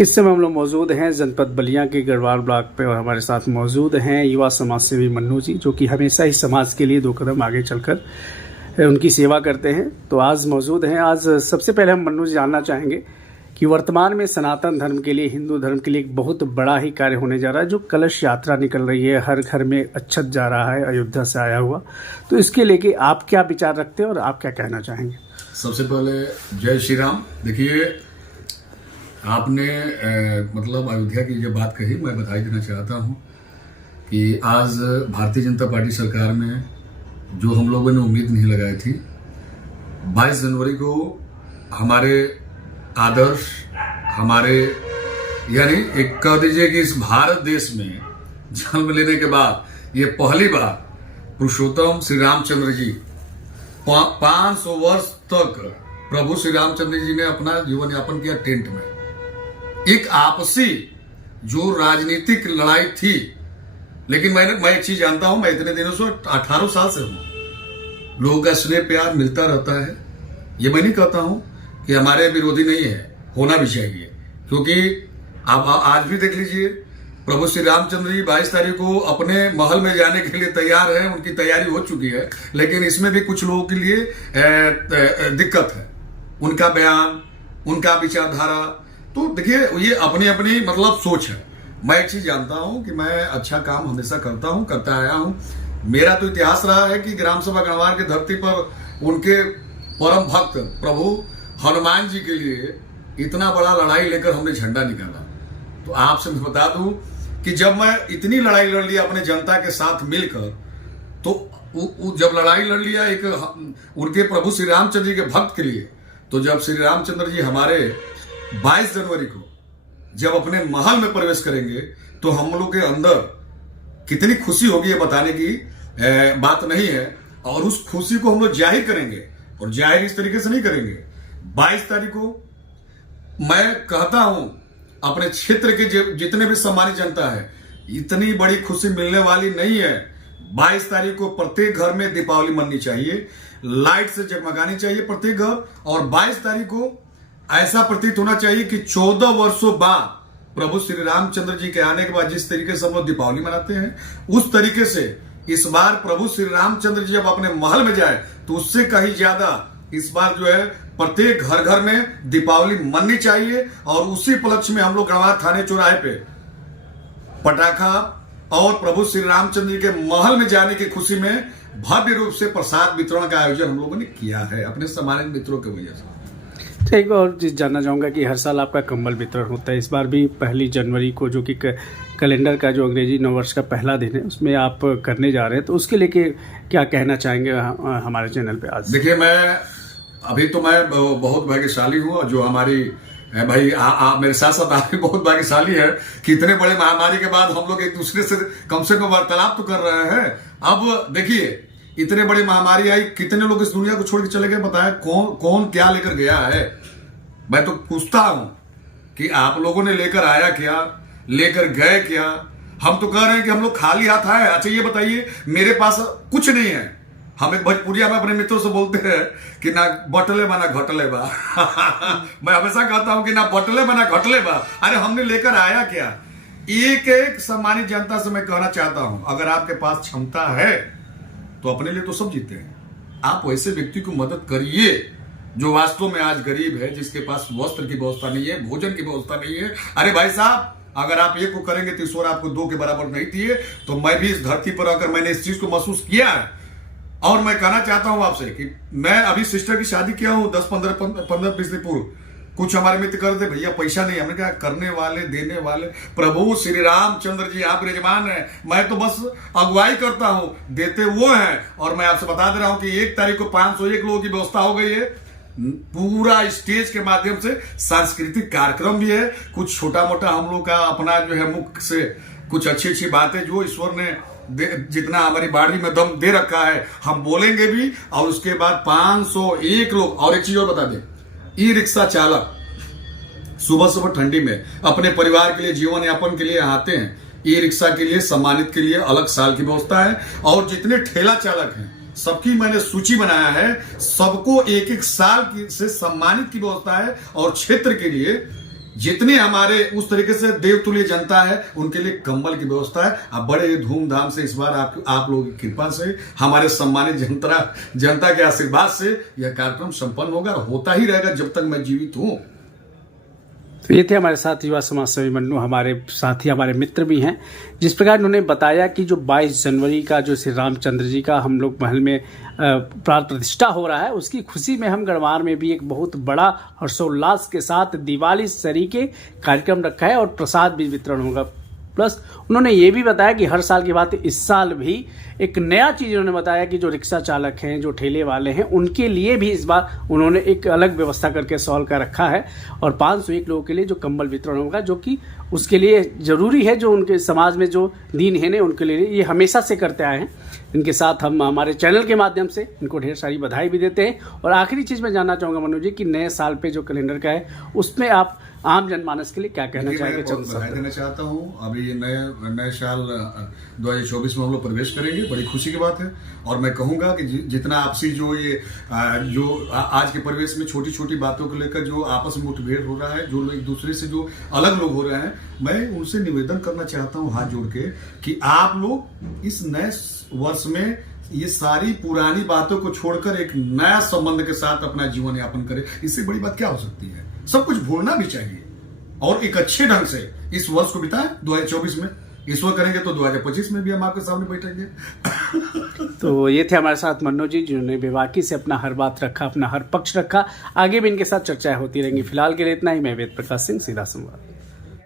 इस समय हम लोग मौजूद हैं जनपद बलिया के गढ़वाल ब्लॉक पे और हमारे साथ मौजूद हैं युवा समाज सेवी मन्नू जी, जो कि हमेशा ही समाज के लिए 2 कदम आगे चलकर उनकी सेवा करते हैं। तो आज मौजूद हैं। आज सबसे पहले हम मन्नू जी जानना चाहेंगे कि वर्तमान में सनातन धर्म के लिए, हिंदू धर्म के लिए एक बहुत बड़ा ही कार्य होने जा रहा है, जो कलश यात्रा निकल रही है, हर घर में अच्छत जा रहा है अयोध्या से आया हुआ। तो इसके लेके आप क्या विचार रखते हैं और आप क्या कहना चाहेंगे? सबसे पहले जय श्री राम। देखिए, आपने मतलब अयोध्या की जो बात कही, मैं बधाई देना चाहता हूं कि आज भारतीय जनता पार्टी सरकार में जो हम लोगों ने उम्मीद नहीं लगाई थी, 22 जनवरी को हमारे आदर्श, हमारे यानी एक कह दीजिए कि इस भारत देश में जन्म लेने के बाद ये पहली बार पुरुषोत्तम श्री रामचंद्र जी 500 वर्ष तक प्रभु श्री रामचंद्र जी ने अपना जीवन यापन किया टेंट में। एक आपसी जो राजनीतिक लड़ाई थी, लेकिन मैं एक चीज जानता हूं, मैं इतने दिनों से 18 साल से हूं, लोगों का स्नेह प्यार मिलता रहता है। ये मैं नहीं कहता हूं कि हमारे विरोधी नहीं है, होना भी चाहिए, क्योंकि आप आज भी देख लीजिए, प्रभु श्री रामचंद्र जी 22 तारीख को अपने महल में जाने के लिए तैयार हैं, उनकी तैयारी हो चुकी है। लेकिन इसमें भी कुछ लोगों के लिए दिक्कत है, उनका बयान, उनका विचारधारा। तो देखिए, ये अपनी अपनी मतलब सोच है। मैं एक चीज जानता हूं कि मैं अच्छा काम हमेशा करता हूं, करता आया हूं। मेरा तो इतिहास रहा है कि ग्राम सभा गणवार की धरती पर उनके परम भक्त प्रभु हनुमान जी के लिए इतना बड़ा लड़ाई लेकर हमने झंडा निकाला। तो आपसे मैं बता दूं कि जब मैं इतनी लड़ाई लड़ लिया अपने जनता के साथ मिलकर, तो जब लड़ाई लड़ लिया एक उनके प्रभु श्री रामचंद्र जी के भक्त के लिए, तो जब श्री रामचंद्र जी हमारे 22 जनवरी को जब अपने महल में प्रवेश करेंगे, तो हम लोग के अंदर कितनी खुशी होगी ये बताने की बात नहीं है। और उस खुशी को हम लोग जाहिर करेंगे, और जाहिर इस तरीके से नहीं करेंगे। 22 तारीख को मैं कहता हूं, अपने क्षेत्र के जितने भी सम्मानित जनता है, इतनी बड़ी खुशी मिलने वाली नहीं है। 22 तारीख को प्रत्येक घर में दीपावली मननी चाहिए, लाइट से जगमगानी चाहिए प्रत्येक घर। और 22 तारीख को ऐसा प्रतीत होना चाहिए कि 14 वर्षों बाद प्रभु श्री रामचंद्र जी के आने के बाद जिस तरीके से हम लोग दीपावली मनाते हैं, उस तरीके से इस बार प्रभु श्री रामचंद्र जी जब अपने महल में जाए, तो उससे कहीं ज्यादा इस बार जो है प्रत्येक घर घर में दीपावली मननी चाहिए। और उसी उपलक्ष्य में हम लोग गढ़वाल थाने चौराहे पे पटाखा और प्रभु श्री रामचंद्र जी के महल में जाने की खुशी में भव्य रूप से प्रसाद वितरण का आयोजन हम लोगों ने किया है अपने सम्मानित मित्रों की वजह से। एक और चीज़ जानना चाहूँगा कि हर साल आपका कंबल वितरण होता है, इस बार भी 1 जनवरी को, जो कि कैलेंडर का जो अंग्रेजी नववर्ष का पहला दिन है, उसमें आप करने जा रहे हैं। तो उसके लेके क्या कहना चाहेंगे हमारे चैनल पे आज? देखिए, अभी तो मैं बहुत भाग्यशाली हूँ, और जो हमारी भाई मेरे साथ साथ आप भी बहुत भाग्यशाली है कि इतने बड़े महामारी के बाद हम लोग एक दूसरे से कम वार्तालाप तो कर रहे हैं। अब देखिए, इतने बड़ी महामारी आई, कितने लोग इस दुनिया को छोड़ के चले गए, बताएं कौन क्या लेकर गया है। मैं तो पूछता हूं कि आप लोगों ने लेकर आया क्या, लेकर गए क्या? हम तो कह रहे हैं कि हम लोग खाली हाथ आए। अच्छा ये बताइए, मेरे पास कुछ नहीं है। हम एक भोजपुरिया में अपने मित्रों से बोलते हैं कि ना बटले बा ना घटले बा मैं हमेशा कहता हूं कि ना बटले बा ना घटले बा। अरे हमने लेकर आया क्या? एक सम्मानित जनता से मैं कहना चाहता हूं, अगर आपके पास क्षमता है तो अपने लिए तो सब जीते हैं। आप वैसे व्यक्ति को मदद करिए जो वास्तव में आज गरीब है, जिसके पास वस्त्र की व्यवस्था नहीं है, भोजन की व्यवस्था नहीं है। अरे भाई साहब, अगर आप एक को करेंगे तो ईश्वर आपको 2 के बराबर नहीं दिए। तो मैं भी इस धरती पर आकर मैंने इस चीज को महसूस किया है। और मैं कहना चाहता हूं आपसे कि मैं अभी सिस्टर की शादी किया हूं 10-15 दिन पूर्व। कुछ हमारे मित्र कर दे, भैया पैसा नहीं। हमने कहा, करने वाले देने वाले प्रभु श्री रामचंद्र जी आप यजमान हैं, मैं तो बस अगुवाई करता हूं, देते वो हैं। और मैं आपसे बता दे रहा हूं कि 1 तारीख को 501 लोगों की व्यवस्था हो गई है। पूरा स्टेज के माध्यम से सांस्कृतिक कार्यक्रम भी है, कुछ छोटा मोटा हम लोग का अपना जो है मुख से कुछ अच्छी बातें जो ईश्वर ने जितना हमारी बाड़ी में दम दे रखा है, हम बोलेंगे भी। और उसके बाद 501 लोग। और एक चीज और बता दें, ई रिक्शा चालक सुबह ठंडी में अपने परिवार के लिए, जीवन यापन के लिए आते हैं। ई रिक्शा के लिए, सम्मानित के लिए अलग साल की व्यवस्था है। और जितने ठेला चालक हैं, सबकी मैंने सूची बनाया है, सबको 1-1 साल से सम्मानित की व्यवस्था है। और क्षेत्र के लिए जितने हमारे उस तरीके से देवतुल्य जनता है उनके लिए कंबल की व्यवस्था है। अब बड़े धूमधाम से इस बार आप लोगों की कृपा से, हमारे सम्मानित जनता के आशीर्वाद से यह कार्यक्रम संपन्न होगा और होता ही रहेगा जब तक मैं जीवित हूं। तो ये थे हमारे साथ युवा समाज सेवी मन्नू, हमारे साथी, हमारे मित्र भी हैं। जिस प्रकार उन्होंने बताया कि जो 22 जनवरी का जो श्री रामचंद्र जी का हम लोग महल में प्राण प्रतिष्ठा हो रहा है, उसकी खुशी में हम गढ़वार में भी एक बहुत बड़ा हर्षोल्लास के साथ दिवाली सरीके कार्यक्रम रखा है और प्रसाद भी वितरण होगा। प्लस उन्होंने ये भी बताया कि हर साल की बात इस साल भी एक नया चीज़ उन्होंने बताया कि जो रिक्शा चालक हैं, जो ठेले वाले हैं, उनके लिए भी इस बार उन्होंने एक अलग व्यवस्था करके सॉल्व का रखा है और 501 लोगों के लिए जो कंबल वितरण होगा, जो कि उसके लिए ज़रूरी है, जो उनके समाज में जो दीनहीन है उनके लिए ये हमेशा से करते आए हैं। इनके साथ हम हमारे चैनल के माध्यम से इनको ढेर सारी बधाई भी देते हैं। और आखिरी चीज़ मैं जानना चाहूँगा मनु जी कि नए साल पे जो कैलेंडर का है उसमें आप आम जनमानस के लिए क्या कहना चाहेंगे? बधाई देना चाहता हूँ। अभी ये नए साल 2024 में हम लोग प्रवेश करेंगे, बड़ी खुशी की बात है। और मैं कहूँगा कि जितना आपसी जो आज के परिवेश में छोटी छोटी बातों को लेकर जो आपस में मुठभेड़ हो रहा है, जो लोग एक दूसरे से जो अलग लोग हो रहे हैं, मैं उनसे निवेदन करना चाहता हूँ हाथ जोड़ के कि आप लोग इस नए वर्ष में ये सारी पुरानी बातों को छोड़कर एक नया संबंध के साथ अपना जीवन यापन करें। इससे बड़ी बात क्या हो सकती है? सब कुछ भूलना भी चाहिए और एक अच्छे ढंग से इस वर्ष को बिताएं 2024 में। ईश्वर करेंगे तो 2025 में भी हम आपके सामने बैठेंगे। तो ये थे हमारे साथ मन्नू जी, जिन्होंने बेबाकी से अपना हर बात रखा, अपना हर पक्ष रखा। आगे भी इनके साथ चर्चाएं होती रहेंगी। फिलहाल के लिए इतना ही। मैं वेद प्रकाश सिंह, सीधा संवाद।